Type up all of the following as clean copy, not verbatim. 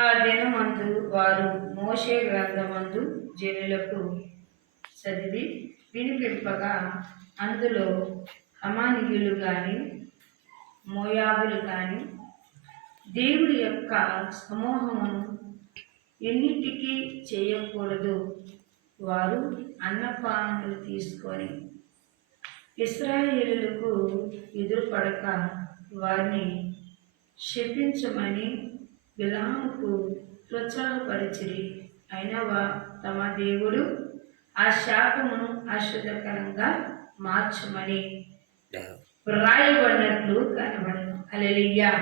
ఆ దినమందు వారు మోషే గ్రంథమందు జనులకు చదివి వినిపింపగా అందులో అమానీయులు కానీ మోయాబులు కానీ దేవుడి యొక్క సమూహమును ఎన్నిటికీ చేయకూడదు. వారు అన్నపానములు తీసుకొని ఇశ్రాయేలులకు ఎదురుపడక వారిని శపించమని బిలాముకు ప్రోత్సాహపరిచిరి. అయినా తమ దేవుడు ఆ శాపమును ఆశ్చర్యకరంగా మార్చమని వ్రాయబడినట్లు కనబడను. హల్లెలూయా.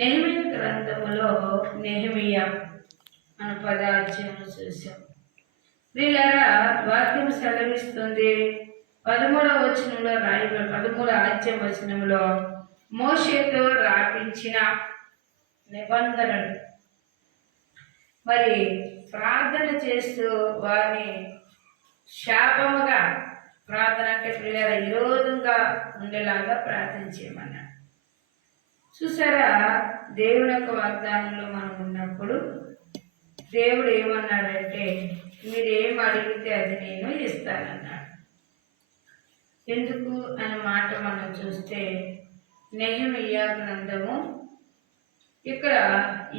నెహెమీయా గ్రంథములో నెహెమీయా మన 10వ అధ్యాయం చూసాం. వీళ్ళారా వాక్యం సెలవిస్తుంది 13వ వచనంలో రాయబడి 13వ అధ్యాయం వచనంలో మోషేతో రాపించిన నిబంధనలు మరి ప్రార్థన చేస్తూ వారిని శాపముగా ప్రార్థన అంటే పిల్లల విరోధంగా ఉండేలాగా ప్రార్థన చేయమన్నాడు. చూసారా, దేవుని యొక్క వాగ్దానంలో మనం ఉన్నప్పుడు దేవుడు ఏమన్నాడంటే మీరు ఏం అడిగితే అది నేను ఇస్తానన్నాడు. ఎందుకు అనే మాట మనం చూస్తే నెహెమీయా గ్రంథము ఇక్కడ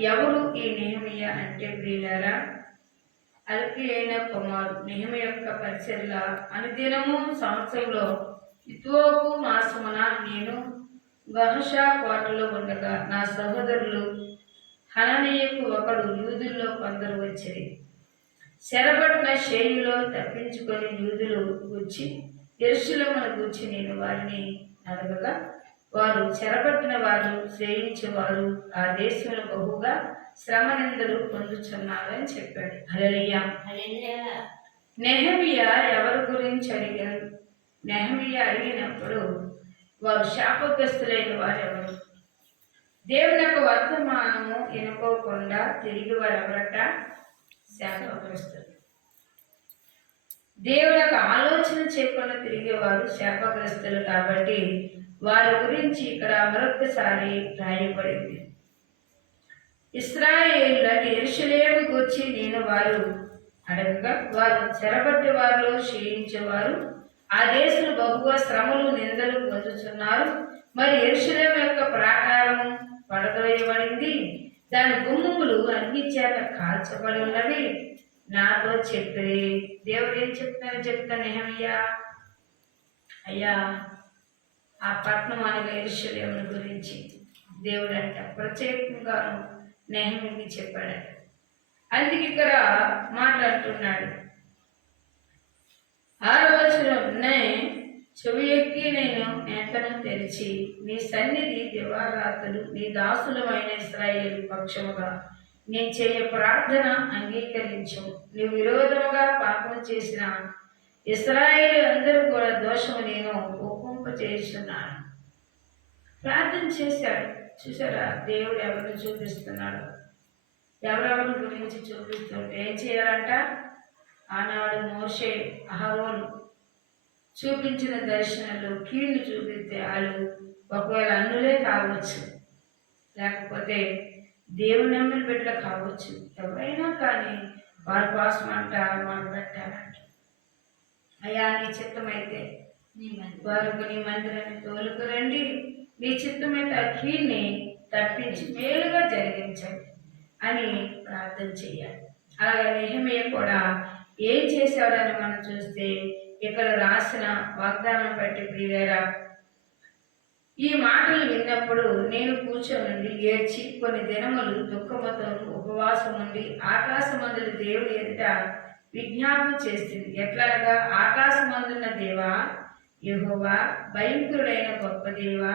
ఎవరు ఈ నెహెమీయా అంటే ప్రియులారా అల్కీయైన కుమారుడు. నెహెమీయా యొక్క పరిచర్య అనుదినము సంవత్సరంలో ఇతోపు మాసమున నేను బహషా కోటలో ఉండగా నా సహోదరులు హననీయకు ఒకడు యూదుల్లో కొందరు వచ్చిరి. చెరబడిన షేయులో తప్పించుకొని యూదులు గూర్చి యెరూషలేమును గూర్చి నేను వారిని అడగగా వారు చెరబట్టిన వారు శ్రేయించేవారు ఆ దేశంలో బహుగా శ్రమ నిందలు పొందుతున్నారు అని చెప్పాడు. హల్లెలూయా. నెహెమీయా ఎవరి గురించి అడిగారు? నెహెమీయా అడిగినప్పుడు వారు శాపగ్రస్తులైన వారు ఎవరు? దేవుని యొక్క వర్తమానము వినుకోకుండా తిరిగి వారు ఎవరట? శాపగ్రస్తులు. దేవుని యొక్క ఆలోచన చేయకుండా తిరిగేవారు శాపగ్రస్తులు. కాబట్టి వారి గురించి ఇక్కడ మరొకసారి రాయబడింది. ఇశ్రాయేలు యెరూషలేము గూర్చి నేను వారు అడగగా వారు చెరబట్టి వారిలో క్షీణించేవారు ఆ దేశంలో బహుగా శ్రమలు నిందలు పొందుతున్నారు. మరి యెరూషలేము యొక్క ప్రాకారము పడదోయబడింది, దాని గుమ్మములు అగ్ని చేత కాల్చబడి ఉన్నవి నాతో చెప్పి. దేవుడు ఏం చెప్తాను నెహెమీయా, అయ్యా ఆ పట్టణం అనగా యెరూషలేము గురించి దేవుడు అంటే ప్రత్యేకంగా నెహెమీయాకి చెప్పాడు. అందుకే ఇక్కడ మాట్లాడుతున్నాడు 6వ వచనంలో చెవి ఎక్కి నేను నేతను తెరిచి నీ సన్నిధి దివారాత్రులు నీ దాసులమైన ఇశ్రాయేలు పక్షముగా నేను చేయ ప్రార్థన అంగీకరించు. నువ్వు విరోధముగా పాపం చేసిన ఇశ్రాయేలు అందరూ కూడా దోషము నేను ఒప్పింపచేస్తున్నాను. ప్రార్థన చేశాడు. చూసారా, దేవుడు ఎవరిని చూపిస్తున్నాడు, ఎవరెవరి గురించి చూపిస్తుంటే ఏం చేయాలంట? ఆనాడు మోషే అహరోను చూపించిన దర్శనంలో కీళ్ళు చూపిస్తే వాళ్ళు ఒకవేళ అన్నులే కావచ్చు, లేకపోతే దేవుని నమ్మిన బిడ్డలు కావచ్చు, ఎవరైనా కానీ వారి కోసం అంట మనం పెట్టాలంట. అయ్యా నీ చిత్తమైతే వారికి నీ మందిరాన్ని తోలుకు రండి, నీ చిత్తమైతే ఆ కీళ్ళని తప్పించి మేలుగా జరిగించండి అని ప్రార్థన చేయాలి. అలాగే నెహెమీయా కూడా ఏం చేశాడని మనం చూస్తే ఇక్కడ రాసిన వాగ్దానం బట్టి ప్రియులారా ఈ మాటలు విన్నప్పుడు నేను కూర్చొని ఏడ్చి కొన్ని దినములు దుఃఖముతో ఉపవాసం ఉండి ఆకాశమందుల దేవుడి ఎదుట విజ్ఞాపన చేస్తుంది. ఎట్లాగా ఆకాశమందున్న దేవా యెహోవా, భయంకరుడైన గొప్ప దేవా,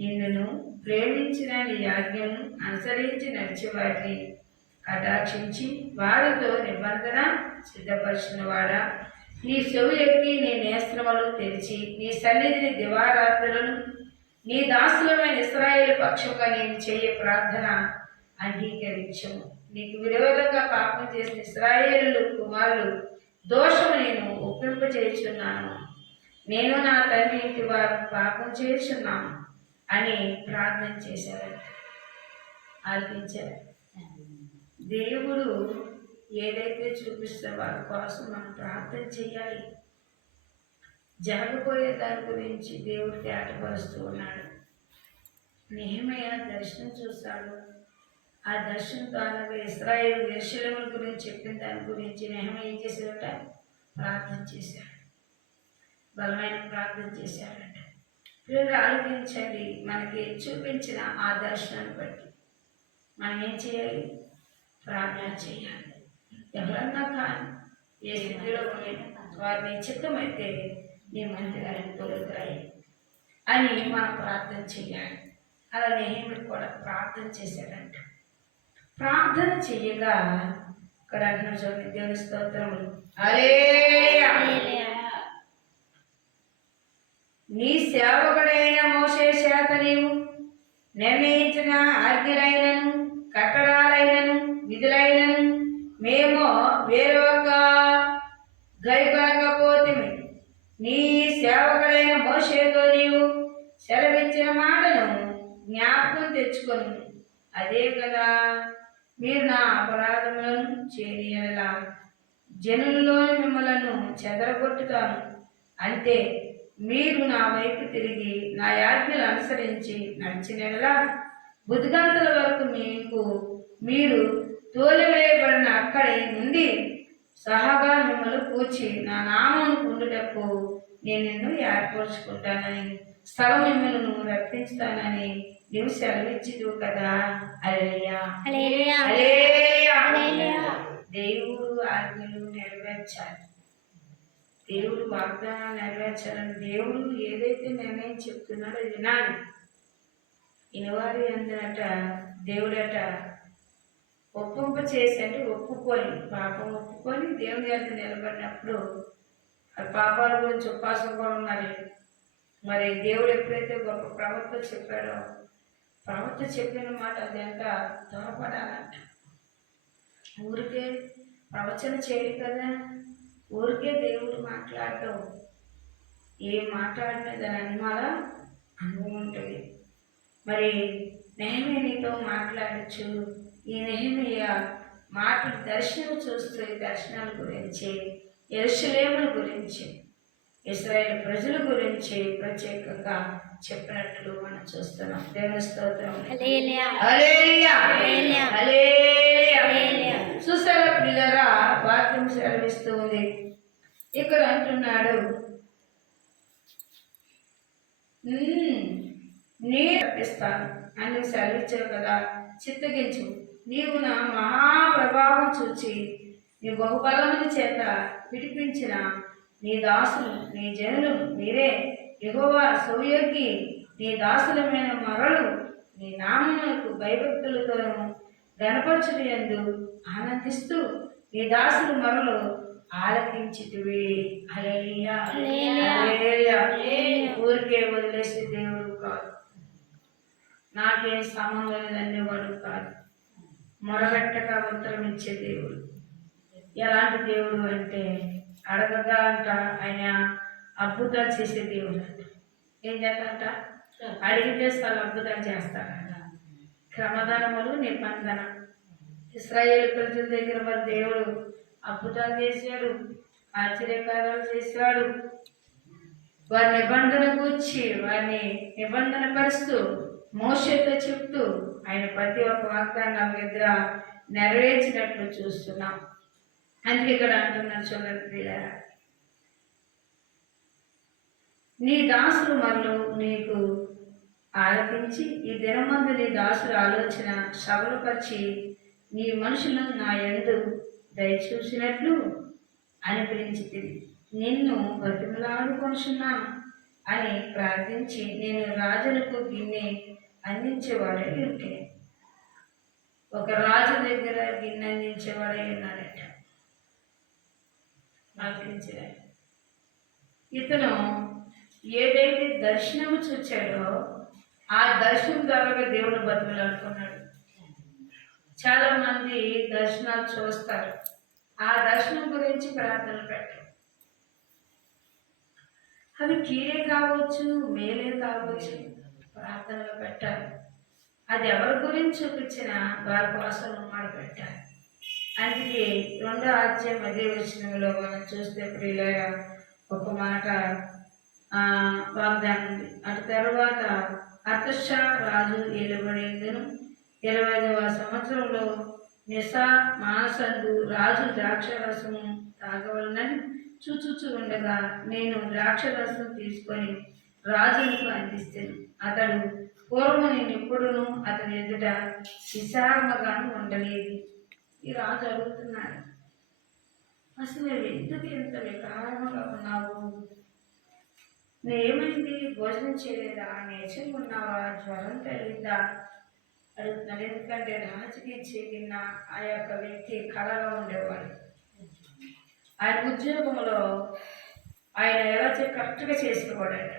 నిన్నును ప్రేమించిన నీ ఆజ్ఞను అనుసరించి నడిచేవారిని కటాక్షించి వారితో నిబంధన సిద్ధపరిచిన వాడా, నీ చెవి ఎక్కి నీ నేస్త్రములు తెరిచి నీ సన్నిధిని దివారాత్రులను నీ దాసులమైన ఇశ్రాయేలు పక్షంగా నేను చేయ ప్రార్థన అంగీకరించము. నీకు విరోధంగా పాపం చేసిన ఇశ్రాయేలు కుమారులు దోషము నేను ఒప్పింపచేయుచున్నాను. నేను నా తండ్రి ఇంటి వారు పాపం చేయుచున్నాను అని ప్రార్థన చేశారు. ఆలకించారు. దేవుడు ఏదైతే చూపిస్తే వారి కోసం మనం ప్రార్థన చేయాలి. జరగబోయే దాని గురించి దేవుడు తేటపరుస్తూ ఉన్నాడు. నెహెమీయ దర్శనం చూశాడు. ఆ దర్శనం ద్వారా ఇశ్రాయేలు యెరూషలేము గురించి చెప్పిన దాని గురించి నెహెమీయ ఏం చేశాడట? ప్రార్థన చేశాడు. బలమైన ప్రార్థన చేశాడట. పిల్లలు ఆలోచించండి, మనకి చూపించిన ఆ దర్శనాన్ని బట్టి మనం ఏం చేయాలి? ప్రార్థన చేయాలి. ఎవరన్నా కానీ ఏ స్థితిలో వారిని చిత్తమైతే నీ మందిరాన్ని తొలగిరాయి అని మనం ప్రార్థన చేయాలి. అలా నెహెమీయ కూడా ప్రార్థన చేశాడంట. ప్రార్థన చెయ్యగా ఇక్కడ అంటున్న చూడండి, దేవుని స్తోత్రములు. నీ సేవకుడైన మోషే చేత నీవు నిర్ణయించిన ఆజ్ఞలైనను కట్టడాలైనను విధులైనను మేము వేరొక గైకొనకపోతిమి. నీ సేవకుడైన మోషేతో నీవు సెలవిచ్చిన మాటను జ్ఞాపకం తెచ్చుకొని, అదే కదా మీరు నా అపరాధములను చేయనియలా జనుల్లోని మిమ్మలను చెదరగొట్టుతాను. అంతే, మీరు నా వైపు తిరిగి నా ఆజ్ఞలు అనుసరించి నడిచినలా బుద్ధిగంతుల వరకు మీరు తోలివేయబడిన అక్కడి నుండి సహగా మిమ్మల్ని కూర్చి నా నామం ఉండుటకు నేను నిన్ను ఏర్పరచుకుంటానని, స్థలం మిమ్మల్ని రప్పించుతానని నీవు సెలవిచ్చిదువు కదా. హల్లెలూయా, హల్లెలూయా. దేవుడు ఆజ్ఞలు నెరవేర్చాలి. దేవుడు వాగ్దానాలు నెరవేర్చాలని దేవుడు ఏదైతే నిర్ణయం చెప్తున్నాడో అది వినాలి. ఇనవారి అందరట దేవుడట ఒప్పింప చేసి, అంటే ఒప్పుకొని పాపం ఒప్పుకొని దేవుని చేత నిలబడినప్పుడు ఆ పాపాల గురించి ఉపవాసం కూడా ఉన్నారు. మరి దేవుడు ఎప్పుడైతే గొప్ప ప్రవక్త చెప్పాడో, ప్రవక్త చెప్పిన మాట అదంట త్వరపడాలంట. ఊరికే ప్రవచన చేయడు కదా, ఊరికే దేవుడు మాట్లాడటం, ఏం మాట్లాడినా దాని అనిమాల అనుభవం ఉంటుంది. మరి నెహెమీయ నీతో మాట్లాడచ్చు. ఈ నెహెమీయ మాటలు దర్శనం చూస్తూ ఈ దర్శనాల గురించి, యెరూషలేముల గురించి, ఇశ్రాయేలు ప్రజల గురించి ప్రత్యేకంగా చెప్పినట్లు మనం చూస్తున్నాం. దేవుని స్తోత్రం. చూసారా పిల్లరా, వాక్యం సెలవిస్తూ ఉంది. ఇక్కడ అంటున్నాడు, నేను తప్పిస్తాను అని సెలవిచ్చావు కదా, చిత్తగించు. నీవు నా మహాప్రభావం చూచి నీ బహుబలముల చేత విడిపించిన నీ దాసులు నీ జనులు మీరే యెహోవా సౌయోగి. నీ దాసులమైన మరలు నీ నామమునకు భయభక్తులతోనూ గణపరచుడు యందు ఆనందిస్తూ నీ దాసులు మరలు ఆలకించితివి. హల్లెలూయా, హల్లెలూయా. ఊరికే వదిలేసే దేవుడు కాదు, నాకేం సంబంధం లేదనేవాడు కాదు, మొరబెట్టగా ఉత్తరం ఇచ్చే దేవుడు. ఎలాంటి దేవుడు అంటే అడగగా అంట ఆయన అద్భుతాలు చేసే దేవుడు అంట. ఏం చేస్తాడంట? అడిగితే చాలా అద్భుతాలు చేస్తాడంట. క్రమధనములు నిబంధన. ఇశ్రాయేలు ప్రజల దగ్గర మరి దేవుడు అద్భుతాలు చేశాడు, ఆశ్చర్యకార్యాలు చేశాడు. వారి నిబంధన కూర్చి వారిని నిబంధన పరుస్తూ మోషేతో చెప్తూ ఆయన ప్రతి ఒక్క వాగ్దానం దగ్గర నెరవేర్చినట్లు చూస్తున్నాం. అందుకే ఇక్కడ అంటున్నారు చూడండి, నీ దాసులు మరలు నీకు ఆలపించి ఈ దినమందు నీ దాసుల ఆలోచన సబలపరిచి నీ మనుషులను నా యందు దయచూసినట్లు అనుగ్రహించి నిన్ను బతిమలాడుకొనుచున్నాను అని ప్రార్థించి నేను రాజులకు గిన్నె అందించేవాడై ఉంటే. ఒక రాజు దగ్గర గిన్నె అందించేవాడై ఉన్నాడట. ఇతను ఏదైతే దర్శనము చూచాడో ఆ దర్శనం ద్వారా దేవుడు బతిమలాడుకున్నాడు. చాలా మంది దర్శనాలు చూస్తారు, ఆ దర్శనం గురించి ప్రార్థనలు పెట్టరు. అవి కీడే కావచ్చు, మేలే కావచ్చు, ప్రార్థనలు పెట్టాలి. అది ఎవరి గురించి చూపించినా వాళ్ళ కోసం పెట్టాలి. అందుకే 2వ అధ్యాయం అదే వచనంలో మనం చూస్తే ప్రియులారా ఒక మాట వాగ్దానం ఉంది. అటు తర్వాత అర్తషా రాజు ఏలుబడేందును 25వ సంవత్సరంలో నిసా మానసందు రాజు ద్రాక్షరసము తాగవలనని చూచుచూ ఉండగా నేను ద్రాక్షరసం తీసుకొని రాజులకు అందిస్తాను. అతడు పూర్వము నేను ఎప్పుడును అతని ఎదుట విశారముగాను ఉండలేదు. ఈ రాజు అడుగుతున్నాడు, అసలు నువ్వు ఎందుకు ఇంత వికారముగా ఉన్నావు? నువ్వేమైంది? భోజనం చేయలేదా? నేర్చుకు ఉన్నావా? జ్వరం తగిలిందా? అడుగుతున్నాడు. ఎందుకంటే రాజుకి చెందిన ఆ యొక్క వ్యక్తి కళగా ఉండేవాడు. ఆయన ఉద్యోగంలో ఆయన ఎలా కరెక్ట్గా చేసుకోవాడట.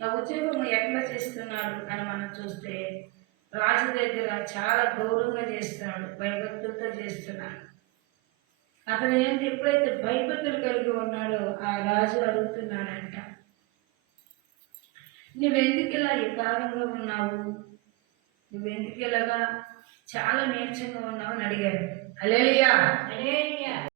ఆ ఉద్యోగం ఎట్లా చేస్తున్నాడు అని మనం చూస్తే రాజు దగ్గర చాలా గౌరవంగా చేస్తున్నాడు, భయభక్తులతో చేస్తున్నాడు. అతను ఎప్పుడైతే భయభక్తులు కలిగి ఉన్నాడో ఆ రాజు అడుగుతున్నాడంట, నువ్వెందుకు ఇలా వికారంగా ఉన్నావు? నువ్వెందుకు ఇలాగా చాలా నీరసంగా ఉన్నావు అని అడిగాడు. హల్లెలూయా.